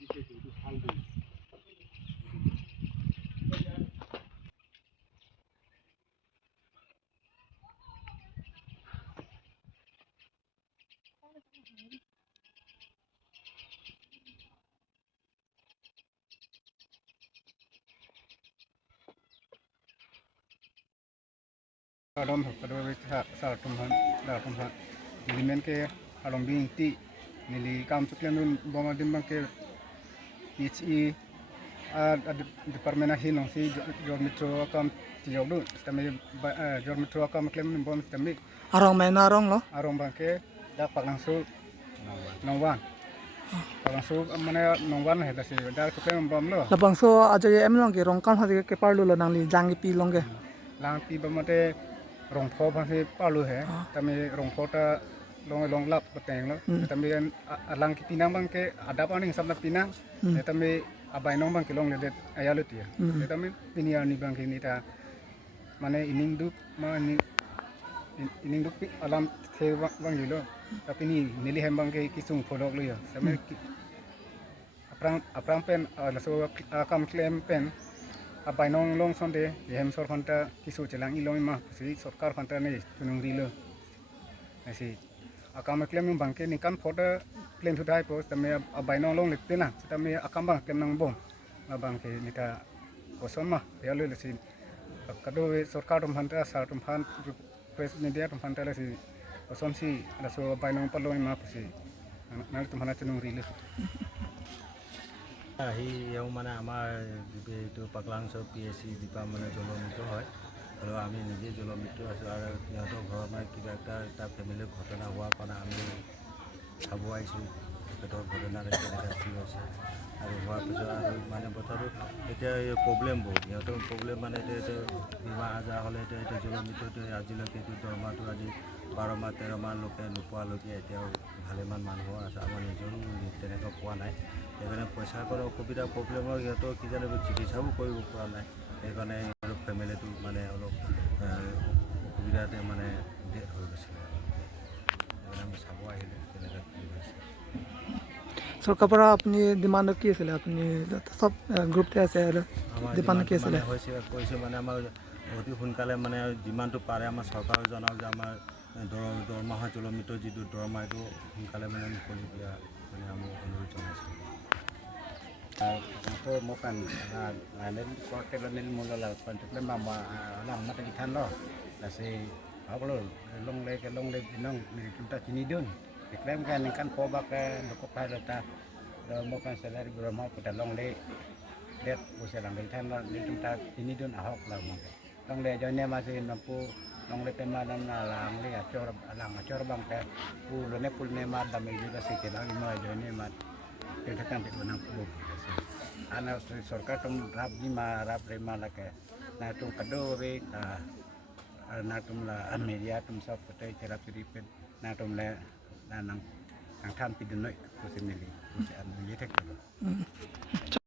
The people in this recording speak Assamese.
Adam pada saat tumhan milimen ke along bing ti nili kam tuklem nun boma dimbang ke PHE department ahin nong si jor metro kam ti jogdu tami jor metro kam klem nun bom tami arong main arong lo arong bangke dak pakangsu nongwan pakangsu mana nongwan he dasi dak tuklem bom lo labang so aja em long ke rong kam ha ke parlu lo nang li jangi pi long ke lang pi bamate rongpho bangse palu he tami rongpho ta long lap peteng lo tami alang ki pinang bangke ada paning sabna pinang tami abai nong bangke long ledet ayalut ya tami pinia ni bangke ni ta mane ining duk ma ni ining duk alam the bang jilo tapi ni nili hem bangke kisung pholok lo ya tami aprang pen laso akam claim pen abai nong long sonde hem sor khanta kisu chelang ilong ma si sarkar khanta nei tunung rilo asi akam claim nung bangke ni kan photo claim thu dai post tame abai nong long lekte na tame akam bang claim nang bom bangke nita koson ma yalo le si kado sarkar tum khanta sa tum khan press media tum khanta le si koson si laso abai nong palong ma si nal tum khana tunung rilo yang mana আমার itu পাগলাংশ PSC ডিপার্টমেন্টে জলমিত হয় আৰু আমি নিজে জলমিত আছোঁ আৰু সিহঁতৰ ঘৰৰ মানে কিবা এটা ফেমিলিৰ ঘটনা হোৱাৰ কাৰণে আমি চাব আহিছোঁ তেখেতৰ ঘটনা কেনেকৈ কি হৈছে আৰু হোৱাৰ পিছত আৰু মানে কথাটো এতিয়া প্ৰব্লেম বহুত সিহঁতৰ প্ৰব্লেম মানে এতিয়া বেমাৰ আজাৰ হ'লে এতিয়া জলমিতটো আজিলৈকে এইটো দৰমহাটো আজি 12 মাহ 13 মাহ লোকে নোপোৱালৈকে এতিয়াও ভালেমান মানুহৰ আছে আমাৰ নিজৰো তেনেকৈ পোৱা নাই সেইকাৰণে পইচাৰ কোনো অসুবিধা প্ৰব্লেমৰ সিহঁতৰ কিজানি চিকিৎসাও কৰিব পৰা নাই সেইকাৰণে আৰু ফেমিলিটো মানে অলপ অসুবিধাতে মানে হৈ গৈছিলে সেইকাৰণে আমি চাব আহিলোঁ কেনেকৈ কি হৈছে চৰকাৰৰ পৰা আপুনি ডিমাণ্ড কি আছিলে আপুনি চব গ্ৰুপতে আছে আৰু ডিমাণ্ড কি আছিলে কৈছে মানে আমাৰ অতি সোনকালে মানে যিমানটো পাৰে আমাৰ চৰকাৰক জনাওক যে আমাৰ দৰমহা জলমিত যিটো দৰমহা এইটো সোনকালে মানে মুকলি দিয়া মানে আমি অনুৰোধ জনাইছোঁ Aku mau kan, ada di hotel ni mula lah, pantai mama lang mata di tanah, nasi apa lo, long le binang, ni kita sini dun, diklaim kan pobak dokok pilot ta, mau kan salary berapa kita long le, det usah lang di tanah, ni kita sini dun ahok lah mau, long le jauhnya masih mampu, long le pemanan lang le acor bang ke, pul ne mad damai juga sih kita lima jauhnya mad, kita kan di mana pun. Anak sorka tum rap lima lah ke, na tum kado be, na tum la media tum sab petai cerap ceripin, na tum le na nang tham pidunoi kusimili, kusi anu yetek tu.